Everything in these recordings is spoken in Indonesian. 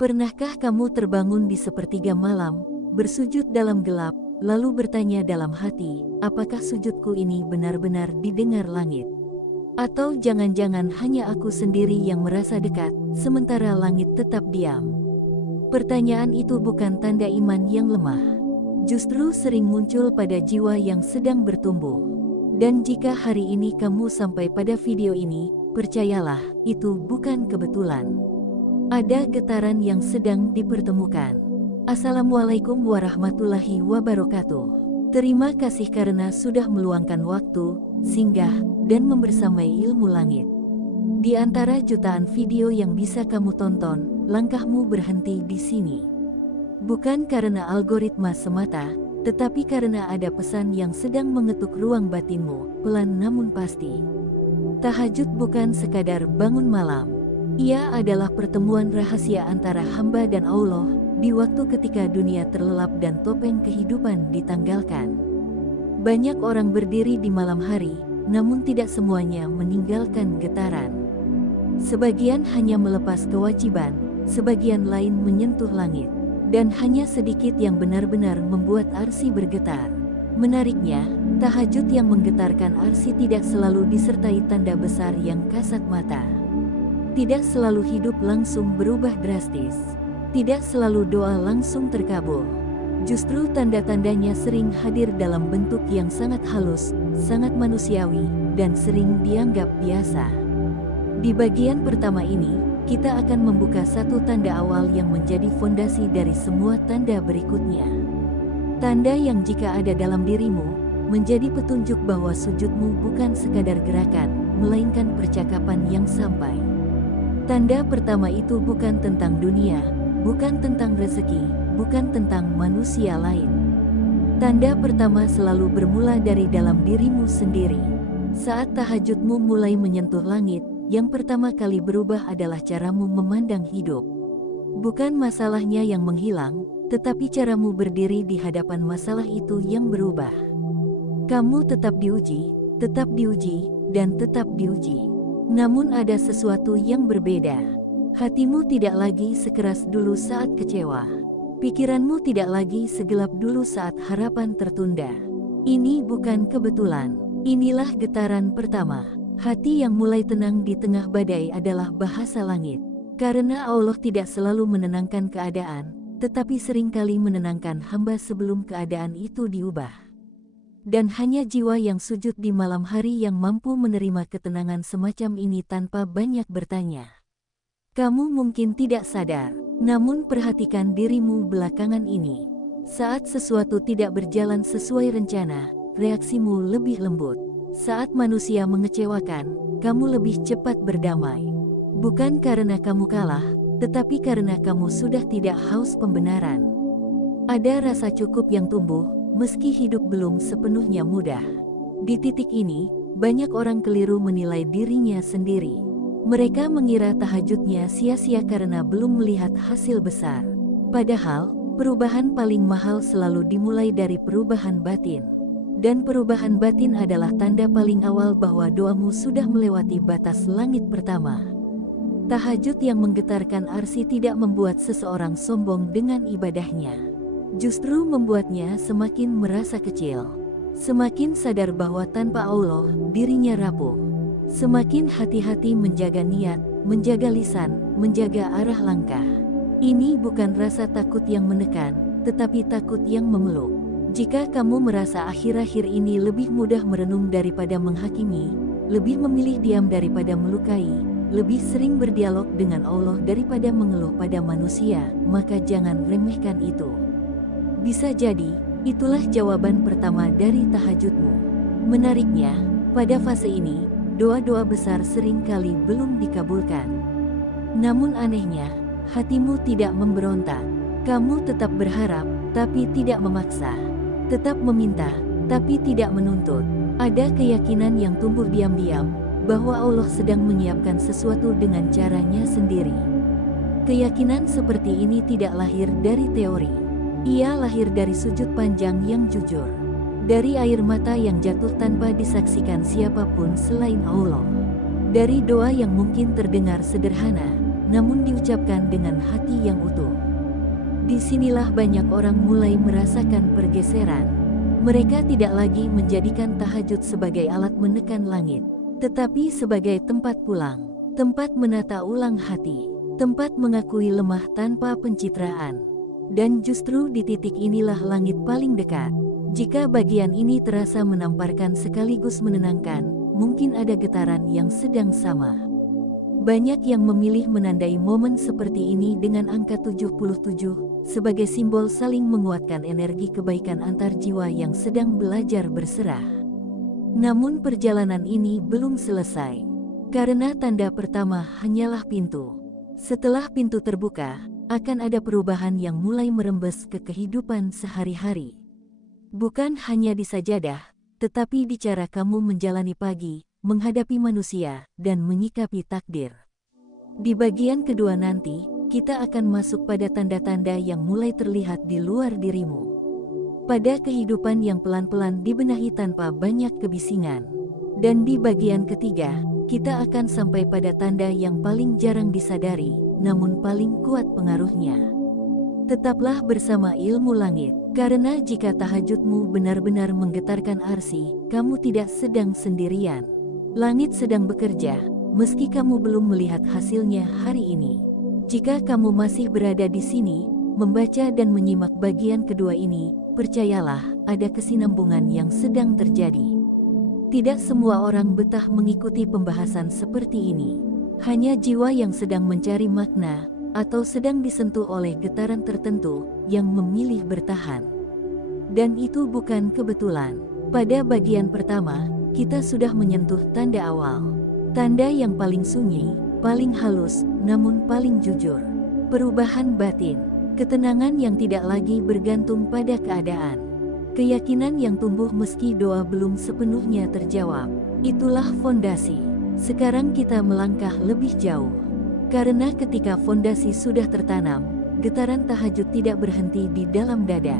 Pernahkah kamu terbangun di sepertiga malam, bersujud dalam gelap, lalu bertanya dalam hati, apakah sujudku ini benar-benar didengar langit? Atau jangan-jangan hanya aku sendiri yang merasa dekat, sementara langit tetap diam? Pertanyaan itu bukan tanda iman yang lemah. Justru sering muncul pada jiwa yang sedang bertumbuh. Dan jika hari ini kamu sampai pada video ini, percayalah, itu bukan kebetulan. Ada getaran yang sedang dipertemukan. Assalamualaikum warahmatullahi wabarakatuh. Terima kasih karena sudah meluangkan waktu, singgah, dan membersamai ilmu langit. Di antara jutaan video yang bisa kamu tonton, langkahmu berhenti di sini. Bukan karena algoritma semata, tetapi karena ada pesan yang sedang mengetuk ruang batinmu, pelan namun pasti. Tahajud bukan sekadar bangun malam. Ia adalah pertemuan rahasia antara hamba dan Allah, di waktu ketika dunia terlelap dan topeng kehidupan ditanggalkan. Banyak orang berdiri di malam hari, namun tidak semuanya meninggalkan getaran. Sebagian hanya melepas kewajiban, sebagian lain menyentuh langit, dan hanya sedikit yang benar-benar membuat arsy bergetar. Menariknya, tahajud yang menggetarkan arsy tidak selalu disertai tanda besar yang kasat mata. Tidak selalu hidup langsung berubah drastis. Tidak selalu doa langsung terkabul. Justru tanda-tandanya sering hadir dalam bentuk yang sangat halus, sangat manusiawi, dan sering dianggap biasa. Di bagian pertama ini, kita akan membuka satu tanda awal yang menjadi fondasi dari semua tanda berikutnya. Tanda yang jika ada dalam dirimu, menjadi petunjuk bahwa sujudmu bukan sekadar gerakan, melainkan percakapan yang sampai. Tanda pertama itu bukan tentang dunia, bukan tentang rezeki, bukan tentang manusia lain. Tanda pertama selalu bermula dari dalam dirimu sendiri. Saat tahajudmu mulai menyentuh langit, yang pertama kali berubah adalah caramu memandang hidup. Bukan masalahnya yang menghilang, tetapi caramu berdiri di hadapan masalah itu yang berubah. Kamu tetap diuji, dan tetap diuji. Namun ada sesuatu yang berbeda. Hatimu tidak lagi sekeras dulu saat kecewa. Pikiranmu tidak lagi segelap dulu saat harapan tertunda. Ini bukan kebetulan. Inilah getaran pertama. Hati yang mulai tenang di tengah badai adalah bahasa langit. Karena Allah tidak selalu menenangkan keadaan, tetapi seringkali menenangkan hamba sebelum keadaan itu diubah. Dan hanya jiwa yang sujud di malam hari yang mampu menerima ketenangan semacam ini tanpa banyak bertanya. Kamu mungkin tidak sadar, namun perhatikan dirimu belakangan ini. Saat sesuatu tidak berjalan sesuai rencana, reaksimu lebih lembut. Saat manusia mengecewakan, kamu lebih cepat berdamai. Bukan karena kamu kalah, tetapi karena kamu sudah tidak haus pembenaran. Ada rasa cukup yang tumbuh, meski hidup belum sepenuhnya mudah. Di titik ini, banyak orang keliru menilai dirinya sendiri. Mereka mengira tahajudnya sia-sia karena belum melihat hasil besar. Padahal, perubahan paling mahal selalu dimulai dari perubahan batin. Dan perubahan batin adalah tanda paling awal bahwa doamu sudah melewati batas langit pertama. Tahajud yang menggetarkan arsy tidak membuat seseorang sombong dengan ibadahnya. Justru membuatnya semakin merasa kecil. Semakin sadar bahwa tanpa Allah, dirinya rapuh. Semakin hati-hati menjaga niat, menjaga lisan, menjaga arah langkah. Ini bukan rasa takut yang menekan, tetapi takut yang memeluk. Jika kamu merasa akhir-akhir ini lebih mudah merenung daripada menghakimi, lebih memilih diam daripada melukai, lebih sering berdialog dengan Allah daripada mengeluh pada manusia, maka jangan remehkan itu. Bisa jadi, itulah jawaban pertama dari tahajudmu. Menariknya, pada fase ini, doa-doa besar seringkali belum dikabulkan. Namun anehnya, hatimu tidak memberontak. Kamu tetap berharap, tapi tidak memaksa. Tetap meminta, tapi tidak menuntut. Ada keyakinan yang tumbuh diam-diam, bahwa Allah sedang menyiapkan sesuatu dengan caranya sendiri. Keyakinan seperti ini tidak lahir dari teori. Ia lahir dari sujud panjang yang jujur. Dari air mata yang jatuh tanpa disaksikan siapapun selain Allah. Dari doa yang mungkin terdengar sederhana, namun diucapkan dengan hati yang utuh. Disinilah banyak orang mulai merasakan pergeseran. Mereka tidak lagi menjadikan tahajud sebagai alat menekan langit, tetapi sebagai tempat pulang, tempat menata ulang hati, tempat mengakui lemah tanpa pencitraan. Dan justru di titik inilah langit paling dekat. Jika bagian ini terasa menamparkan sekaligus menenangkan, mungkin ada getaran yang sedang sama. Banyak yang memilih menandai momen seperti ini dengan angka 77 sebagai simbol saling menguatkan energi kebaikan antar jiwa yang sedang belajar berserah. Namun perjalanan ini belum selesai, karena tanda pertama hanyalah pintu. Setelah pintu terbuka, akan ada perubahan yang mulai merembes ke kehidupan sehari-hari. Bukan hanya di sajadah, tetapi di cara kamu menjalani pagi, menghadapi manusia, dan menyikapi takdir. Di bagian kedua nanti, kita akan masuk pada tanda-tanda yang mulai terlihat di luar dirimu. Pada kehidupan yang pelan-pelan dibenahi tanpa banyak kebisingan. Dan di bagian ketiga, kita akan sampai pada tanda yang paling jarang disadari, namun paling kuat pengaruhnya. Tetaplah bersama Ilmu Langit, karena jika tahajudmu benar-benar menggetarkan arsi, kamu tidak sedang sendirian. Langit sedang bekerja, meski kamu belum melihat hasilnya hari ini. Jika kamu masih berada di sini, membaca dan menyimak bagian kedua ini, percayalah, ada kesinambungan yang sedang terjadi. Tidak semua orang betah mengikuti pembahasan seperti ini. Hanya jiwa yang sedang mencari makna, atau sedang disentuh oleh getaran tertentu, yang memilih bertahan. Dan itu bukan kebetulan. Pada bagian pertama, kita sudah menyentuh tanda awal. Tanda yang paling sunyi, paling halus, namun paling jujur. Perubahan batin, ketenangan yang tidak lagi bergantung pada keadaan. Keyakinan yang tumbuh meski doa belum sepenuhnya terjawab. Itulah fondasi. Sekarang kita melangkah lebih jauh. Karena ketika fondasi sudah tertanam, getaran tahajud tidak berhenti di dalam dada.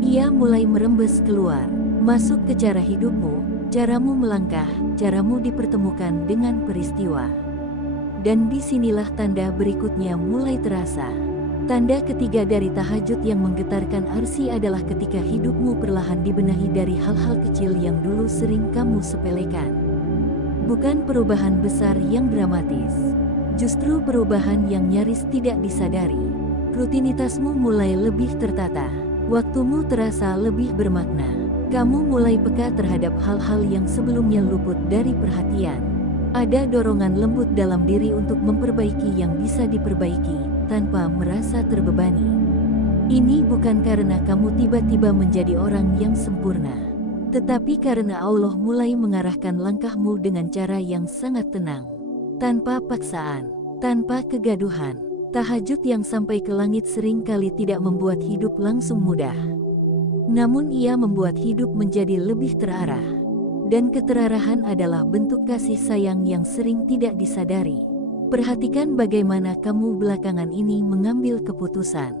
Ia mulai merembes keluar, masuk ke cara hidupmu, caramu melangkah, caramu dipertemukan dengan peristiwa. Dan disinilah tanda berikutnya mulai terasa. Tanda ketiga dari tahajud yang menggetarkan arsi adalah ketika hidupmu perlahan dibenahi dari hal-hal kecil yang dulu sering kamu sepelekan. Bukan perubahan besar yang dramatis, justru perubahan yang nyaris tidak disadari. Rutinitasmu mulai lebih tertata, waktumu terasa lebih bermakna. Kamu mulai peka terhadap hal-hal yang sebelumnya luput dari perhatian. Ada dorongan lembut dalam diri untuk memperbaiki yang bisa diperbaiki, tanpa merasa terbebani. Ini bukan karena kamu tiba-tiba menjadi orang yang sempurna, tetapi karena Allah mulai mengarahkan langkahmu dengan cara yang sangat tenang, tanpa paksaan, tanpa kegaduhan. Tahajud yang sampai ke langit seringkali tidak membuat hidup langsung mudah. Namun ia membuat hidup menjadi lebih terarah. Dan keterarahan adalah bentuk kasih sayang yang sering tidak disadari. Perhatikan bagaimana kamu belakangan ini mengambil keputusan.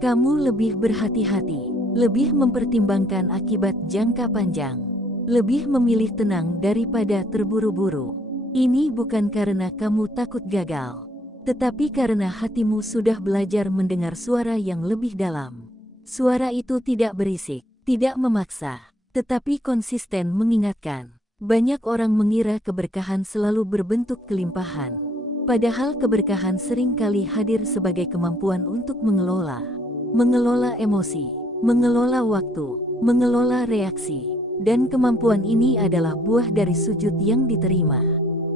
Kamu lebih berhati-hati, lebih mempertimbangkan akibat jangka panjang, lebih memilih tenang daripada terburu-buru. Ini bukan karena kamu takut gagal, tetapi karena hatimu sudah belajar mendengar suara yang lebih dalam. Suara itu tidak berisik, tidak memaksa, tetapi konsisten mengingatkan. Banyak orang mengira keberkahan selalu berbentuk kelimpahan, padahal keberkahan seringkali hadir sebagai kemampuan untuk mengelola emosi, mengelola waktu, mengelola reaksi. Dan kemampuan ini adalah buah dari sujud yang diterima.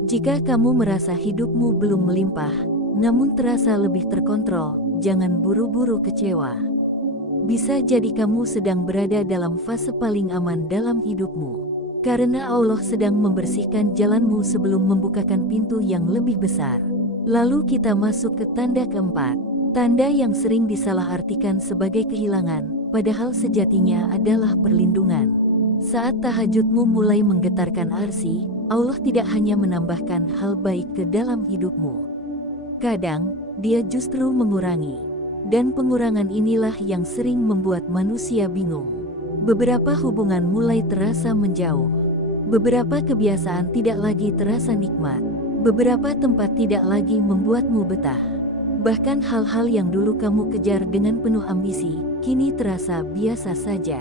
Jika kamu merasa hidupmu belum melimpah, namun terasa lebih terkontrol, jangan buru-buru kecewa. Bisa jadi kamu sedang berada dalam fase paling aman dalam hidupmu, karena Allah sedang membersihkan jalanmu sebelum membukakan pintu yang lebih besar. Lalu kita masuk ke tanda keempat, tanda yang sering disalahartikan sebagai kehilangan, padahal sejatinya adalah perlindungan. Saat tahajudmu mulai menggetarkan arsi, Allah tidak hanya menambahkan hal baik ke dalam hidupmu. Kadang, Dia justru mengurangi. Dan pengurangan inilah yang sering membuat manusia bingung. Beberapa hubungan mulai terasa menjauh. Beberapa kebiasaan tidak lagi terasa nikmat. Beberapa tempat tidak lagi membuatmu betah. Bahkan hal-hal yang dulu kamu kejar dengan penuh ambisi, kini terasa biasa saja.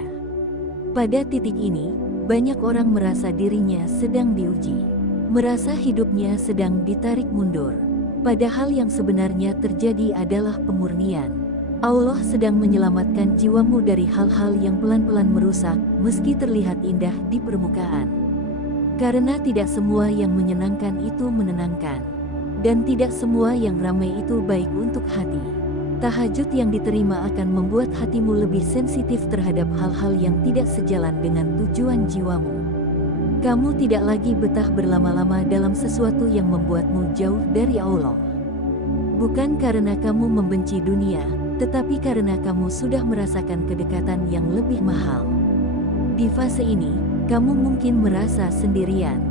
Pada titik ini, banyak orang merasa dirinya sedang diuji. Merasa hidupnya sedang ditarik mundur. Padahal yang sebenarnya terjadi adalah pemurnian. Allah sedang menyelamatkan jiwamu dari hal-hal yang pelan-pelan merusak, meski terlihat indah di permukaan. Karena tidak semua yang menyenangkan itu menenangkan. Dan tidak semua yang ramai itu baik untuk hati. Tahajud yang diterima akan membuat hatimu lebih sensitif terhadap hal-hal yang tidak sejalan dengan tujuan jiwamu. Kamu tidak lagi betah berlama-lama dalam sesuatu yang membuatmu jauh dari Allah. Bukan karena kamu membenci dunia, tetapi karena kamu sudah merasakan kedekatan yang lebih mahal. Di fase ini, kamu mungkin merasa sendirian,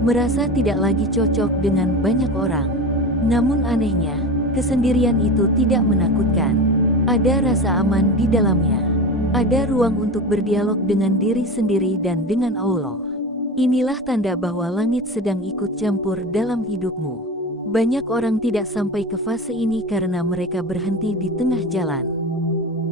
merasa tidak lagi cocok dengan banyak orang. Namun anehnya, kesendirian itu tidak menakutkan. Ada rasa aman di dalamnya. Ada ruang untuk berdialog dengan diri sendiri dan dengan Allah. Inilah tanda bahwa langit sedang ikut campur dalam hidupmu. Banyak orang tidak sampai ke fase ini karena mereka berhenti di tengah jalan.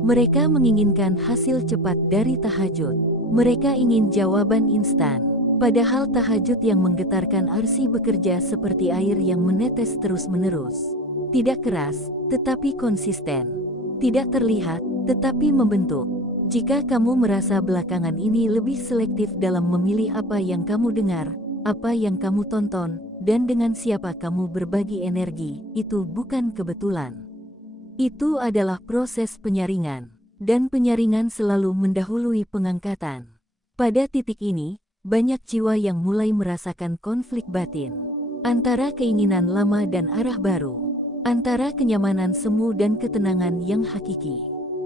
Mereka menginginkan hasil cepat dari tahajud. Mereka ingin jawaban instan. Padahal tahajud yang menggetarkan arsi bekerja seperti air yang menetes terus-menerus. Tidak keras, tetapi konsisten. Tidak terlihat, tetapi membentuk. Jika kamu merasa belakangan ini lebih selektif dalam memilih apa yang kamu dengar, apa yang kamu tonton, dan dengan siapa kamu berbagi energi, itu bukan kebetulan. Itu adalah proses penyaringan. Dan penyaringan selalu mendahului pengangkatan. Pada titik ini, banyak jiwa yang mulai merasakan konflik batin. Antara keinginan lama dan arah baru. Antara kenyamanan semu dan ketenangan yang hakiki.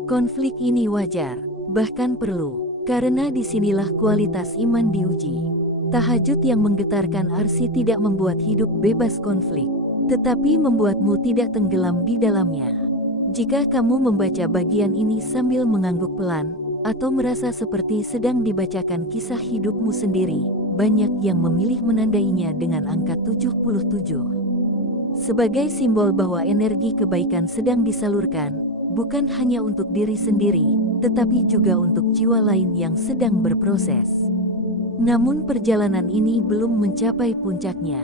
Konflik ini wajar, bahkan perlu, karena disinilah kualitas iman diuji. Tahajud yang menggetarkan arsi tidak membuat hidup bebas konflik, tetapi membuatmu tidak tenggelam di dalamnya. Jika kamu membaca bagian ini sambil mengangguk pelan, atau merasa seperti sedang dibacakan kisah hidupmu sendiri, banyak yang memilih menandainya dengan angka 77. Sebagai simbol bahwa energi kebaikan sedang disalurkan, bukan hanya untuk diri sendiri, tetapi juga untuk jiwa lain yang sedang berproses. Namun perjalanan ini belum mencapai puncaknya,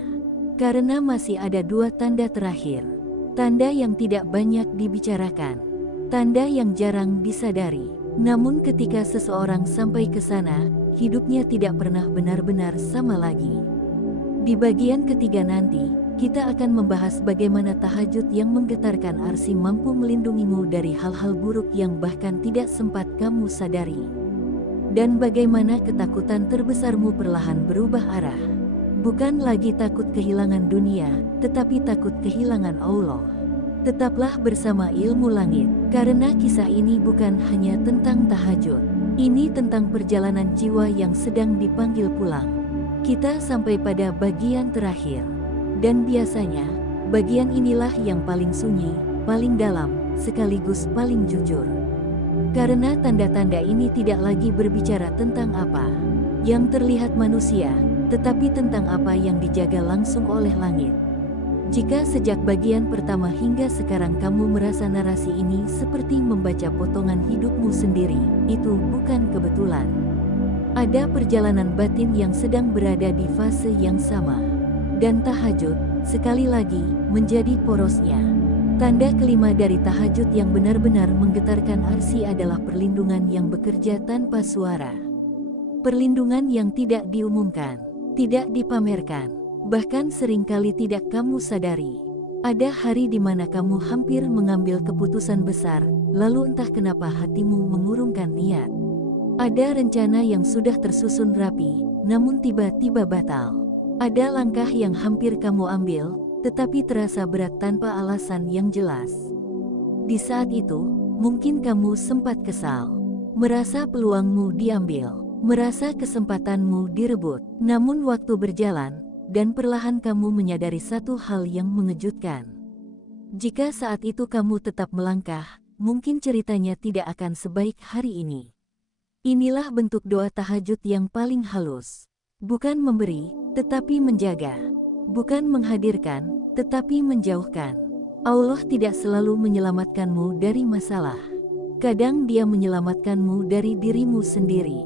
karena masih ada dua tanda terakhir. Tanda yang tidak banyak dibicarakan. Tanda yang jarang disadari. Namun ketika seseorang sampai ke sana, hidupnya tidak pernah benar-benar sama lagi. Di bagian ketiga nanti, kita akan membahas bagaimana tahajud yang menggetarkan arsi mampu melindungimu dari hal-hal buruk yang bahkan tidak sempat kamu sadari. Dan bagaimana ketakutan terbesarmu perlahan berubah arah. Bukan lagi takut kehilangan dunia, tetapi takut kehilangan Allah. Tetaplah bersama Ilmu Langit, karena kisah ini bukan hanya tentang tahajud. Ini tentang perjalanan jiwa yang sedang dipanggil pulang. Kita sampai pada bagian terakhir. Dan biasanya, bagian inilah yang paling sunyi, paling dalam, sekaligus paling jujur. Karena tanda-tanda ini tidak lagi berbicara tentang apa yang terlihat manusia, tetapi tentang apa yang dijaga langsung oleh langit. Jika sejak bagian pertama hingga sekarang kamu merasa narasi ini seperti membaca potongan hidupmu sendiri, itu bukan kebetulan. Ada perjalanan batin yang sedang berada di fase yang sama. Dan tahajud, sekali lagi, menjadi porosnya. Tanda kelima dari tahajud yang benar-benar menggetarkan arsi adalah perlindungan yang bekerja tanpa suara. Perlindungan yang tidak diumumkan, tidak dipamerkan, bahkan seringkali tidak kamu sadari. Ada hari di mana kamu hampir mengambil keputusan besar, lalu entah kenapa hatimu mengurungkan niat. Ada rencana yang sudah tersusun rapi, namun tiba-tiba batal. Ada langkah yang hampir kamu ambil, tetapi terasa berat tanpa alasan yang jelas. Di saat itu, mungkin kamu sempat kesal, merasa peluangmu diambil, merasa kesempatanmu direbut. Namun waktu berjalan, dan perlahan kamu menyadari satu hal yang mengejutkan. Jika saat itu kamu tetap melangkah, mungkin ceritanya tidak akan sebaik hari ini. Inilah bentuk doa tahajud yang paling halus. Bukan memberi, tetapi menjaga. bukan menghadirkan, tetapi menjauhkan. Allah tidak selalu menyelamatkanmu dari masalah. Kadang Dia menyelamatkanmu dari dirimu sendiri,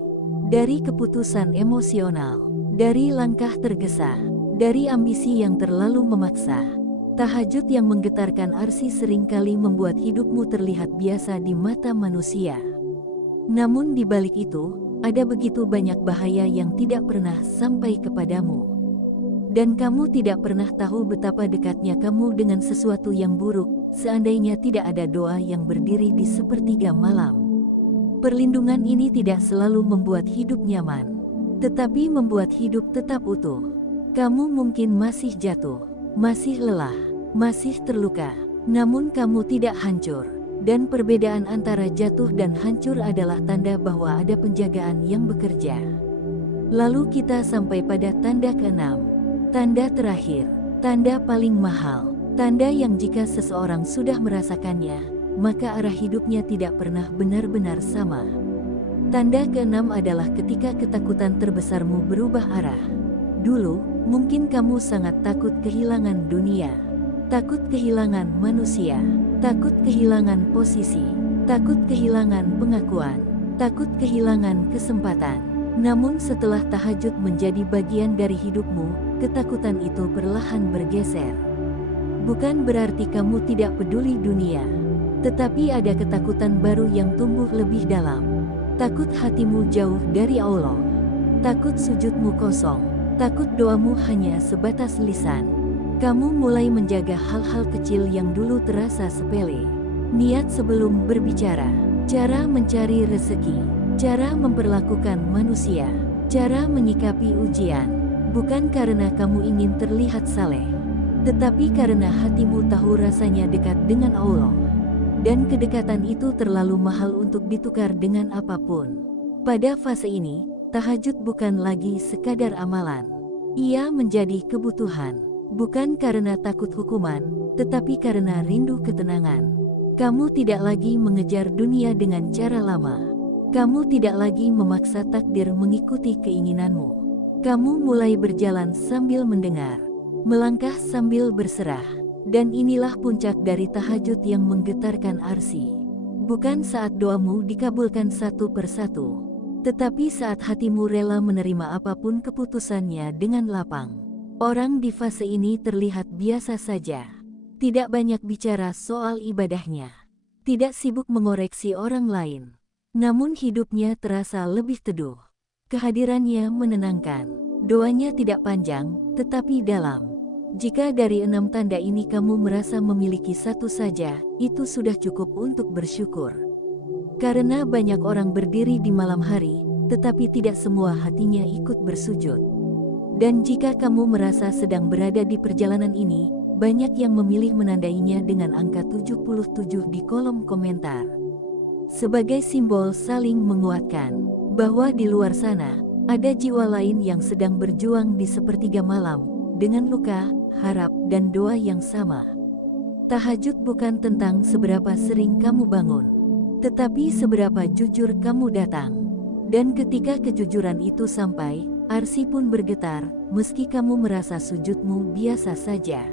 dari keputusan emosional, dari langkah tergesa, dari ambisi yang terlalu memaksa. Tahajud yang menggetarkan arsi seringkali membuat hidupmu terlihat biasa di mata manusia. Namun di balik itu, ada begitu banyak bahaya yang tidak pernah sampai kepadamu. Dan kamu tidak pernah tahu betapa dekatnya kamu dengan sesuatu yang buruk, seandainya tidak ada doa yang berdiri di sepertiga malam. Perlindungan ini tidak selalu membuat hidup nyaman, tetapi membuat hidup tetap utuh. Kamu mungkin masih jatuh, masih lelah, masih terluka, namun kamu tidak hancur. Dan perbedaan antara jatuh dan hancur adalah tanda bahwa ada penjagaan yang bekerja. Lalu kita sampai pada tanda keenam. Tanda terakhir, tanda paling mahal, tanda yang jika seseorang sudah merasakannya, maka arah hidupnya tidak pernah benar-benar sama. Tanda keenam adalah ketika ketakutan terbesarmu berubah arah. Dulu, mungkin kamu sangat takut kehilangan dunia, takut kehilangan manusia, takut kehilangan posisi, takut kehilangan pengakuan, takut kehilangan kesempatan. Namun setelah tahajud menjadi bagian dari hidupmu, ketakutan itu perlahan bergeser. Bukan berarti kamu tidak peduli dunia, tetapi ada ketakutan baru yang tumbuh lebih dalam. Takut hatimu jauh dari Allah, takut sujudmu kosong, takut doamu hanya sebatas lisan. Kamu mulai menjaga hal-hal kecil yang dulu terasa sepele. Niat sebelum berbicara, cara mencari rezeki, cara memperlakukan manusia, cara menyikapi ujian. Bukan karena kamu ingin terlihat saleh, tetapi karena hatimu tahu rasanya dekat dengan Allah. Dan kedekatan itu terlalu mahal untuk ditukar dengan apapun. Pada fase ini, tahajud bukan lagi sekadar amalan. Ia menjadi kebutuhan. Bukan karena takut hukuman, tetapi karena rindu ketenangan. Kamu tidak lagi mengejar dunia dengan cara lama. Kamu tidak lagi memaksa takdir mengikuti keinginanmu. Kamu mulai berjalan sambil mendengar, melangkah sambil berserah. Dan inilah puncak dari tahajud yang menggetarkan arsi. Bukan saat doamu dikabulkan satu persatu, tetapi saat hatimu rela menerima apapun keputusannya dengan lapang. Orang di fase ini terlihat biasa saja. Tidak banyak bicara soal ibadahnya. Tidak sibuk mengoreksi orang lain. Namun hidupnya terasa lebih teduh. Kehadirannya menenangkan. Doanya tidak panjang, tetapi dalam. Jika dari 6 tanda ini kamu merasa memiliki satu saja, itu sudah cukup untuk bersyukur. Karena banyak orang berdiri di malam hari, tetapi tidak semua hatinya ikut bersujud. Dan jika kamu merasa sedang berada di perjalanan ini, banyak yang memilih menandainya dengan angka 77 di kolom komentar. Sebagai simbol saling menguatkan, bahwa di luar sana, ada jiwa lain yang sedang berjuang di sepertiga malam, dengan luka, harap, dan doa yang sama. Tahajud bukan tentang seberapa sering kamu bangun, tetapi seberapa jujur kamu datang. Dan ketika kejujuran itu sampai, arsi pun bergetar, meski kamu merasa sujudmu biasa saja.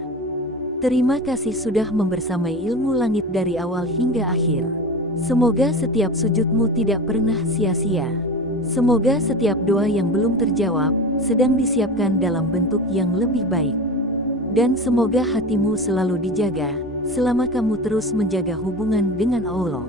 Terima kasih sudah membersamai ilmu langit dari awal hingga akhir. Semoga setiap sujudmu tidak pernah sia-sia. Semoga setiap doa yang belum terjawab, sedang disiapkan dalam bentuk yang lebih baik. Dan semoga hatimu selalu dijaga, selama kamu terus menjaga hubungan dengan Allah.